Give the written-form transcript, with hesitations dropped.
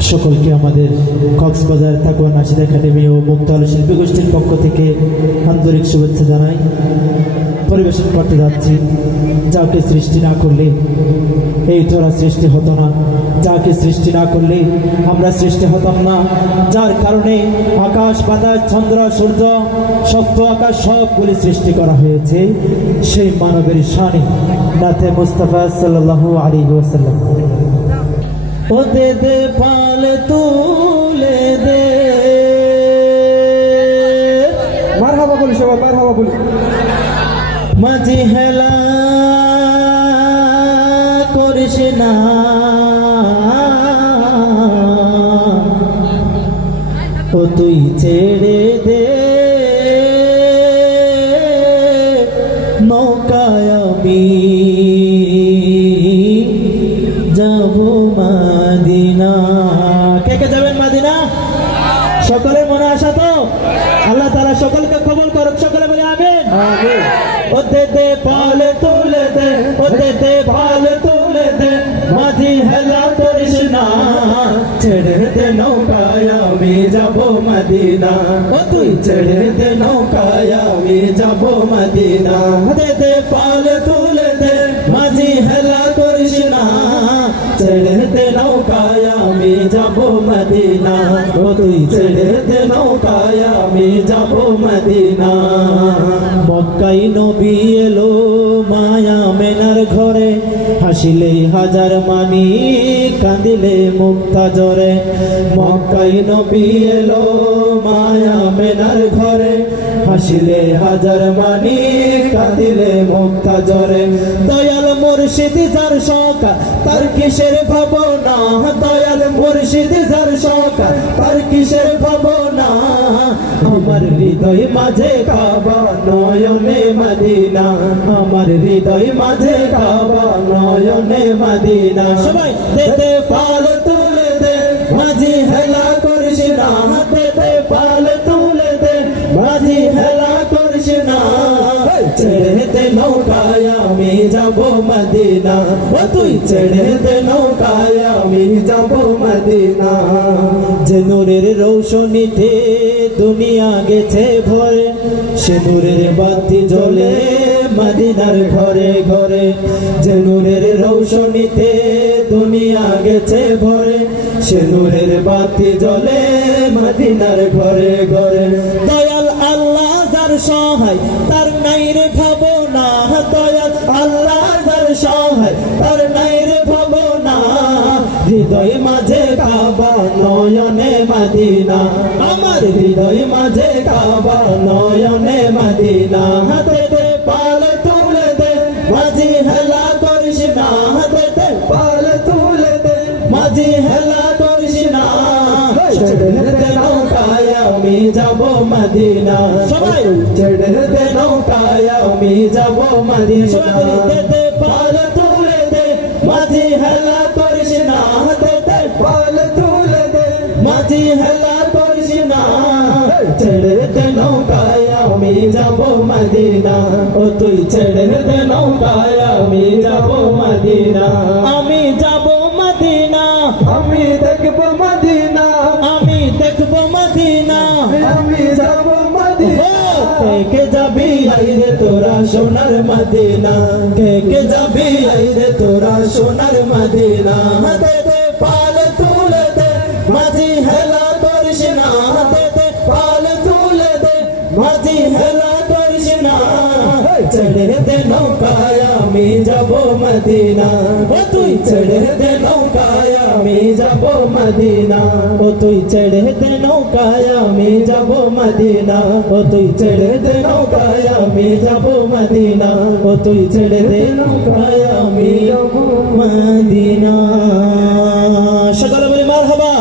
সকলকে আমাদের কক্সবাজার তাকওয়া নাশিদ একাডেমি ও মুক্ত আলো শিল্পী গোষ্ঠীর পক্ষ থেকে আন্তরিক শুভেচ্ছা জানাই। পরিবেশন করতে যাচ্ছি যাকে সৃষ্টি না করলে এই তোরা সৃষ্টি হতো না, যাকে সৃষ্টি না করলে আমরা সৃষ্টি হতাম না, যার কারণে আকাশ বাতাস চন্দ্র সূর্য সপ্ত আকাশ সবগুলি সৃষ্টি করা হয়েছে সেই মানবের শানে নাতে মুস্তাফা সাল্লাল্লাহু আলাইহি ওয়াসাল্লাম। ও দে দে পাল তুলে দে, মারহাবা বলি সবাই, মারহাবা বলি। মাঝি হেলা করিস না, ও তুই ছেড়ে দে নৌকায় আমি যাব মদিনা। কে কে যাবেন মদিনা? সকলের মনে আসা তো? আল্লাহ তাআলা সকলকে কবুল করুক, সকলে বলে আমিন। আমিন। ও দে দে পাল তুলে দে, ও দে দে পাল তুলে দে, মাঝি হেলা করিস না, ছেড়ে দে নৌকায় আমি যাব মদিনা, ও তুই ছেড়ে দে নৌকায় আমি যাব মদিনা। দে দে পাল তুলে দে, মাঝি হেলা করিস না, ছেড়ে দে নৌকায় আমি যাব মদিনা, ও তুই ছেড়ে দে নৌকায় আমি যাব মদিনা। মক্কায় নবী এলো মায়া মেনার ঘরে, হাসিলে হাজার মানি কাঁদিলে মুক্তা জরে। মক্কায় নবী এলো মায়া মেনার ঘরে, হাসিলে হাজার মানি কাঁদিলে মুক্তা জরে। দয়াল মুর্শিদ যার শোকা তার কিসের ভাবনা, দয়াল মুর্শিদ যার শোকা তার কিসের ভাবনা। আমার হৃদয় মাঝে কাবা নয়নে মদিনা, আমার হৃদয় মাঝে কাবা নয়নে মদিনা। সবাই দে দে পাল তুলে দে, মাঝি হেলা করিস না, দে দে পাল তুলে দে, মাঝি হেলা করিস না, ছেড়ে দে নৌকায় আমি যাব মদিনা, ও তুই ছেড়ে দে নৌকায় আমি যাব মদিনা। যে নূরের রৌশনীতে দুনিয়া গেছে ভরে, সে নূরের বাতি জ্বলে মদিনার ঘরে ঘরে। যে নূরের রৌশনীতে দুনিয়া গেছে ভরে, সে নূরের বাতি জ্বলে মদিনার ঘরে ঘরে। দয়াল আল্লাহ যার সহায় তার নাই রে ভাবনা, দয়াল আল্লাহ যার সহায় তার নাই রে ভাবনা। হৃদয় মাঝে কাবা নয়নে মদিনা, আমার হৃদয় মাঝে কাবা নয়নে মদিনা। হাতে দে পাল তুলে দে, মাঝি হেলা করিস না, হাতে দে পাল তুলে দে, মাঝি হেলা করিস না, ছেড়ে দে নৌকায় আমি যাব মদিনা, সবাই ছেড়ে দে নৌকায় আমি যাব মদিনা। দে দে পাল তুলে দে, মাঝি হেলা করিস না, হাতে দে পাল তুলে দে, মাঝি হেলা করিস না, ছেড়ে দে নৌকায় আমি যাব মদিনা, ও তুই ছেড়ে দে নৌকায় আমি যাব মদিনা। আমি যাব মদিনা, আমি দেখব মদিনা, আমি দেখব মদিনা, আমি যাব মদিনা। কে যাবি আইরে তোরা সোনার মদিনা, কে যাবি আইরে তোরা সোনার মদিনা। হাতে দে পাল তুলে দে, মাঝি হেলা করিস না, হাতে দে পাল তুলে দে, মাঝি হেলা করিস না, ছেড়ে দে নৌকায় আমি যাব মদিনা, ও তুই ছেড়ে দে নৌকায় আমি যাব মদিনা, ও তুই ছেড়ে দে নৌকায় আমি যাব মদিনা, ও তুই ছেড়ে দে নৌকায় আমি যাব মদিনা, ও তুই ছেড়ে দে নৌকায় আমি যাব মদিনা। সকলে বলি মারহাবা।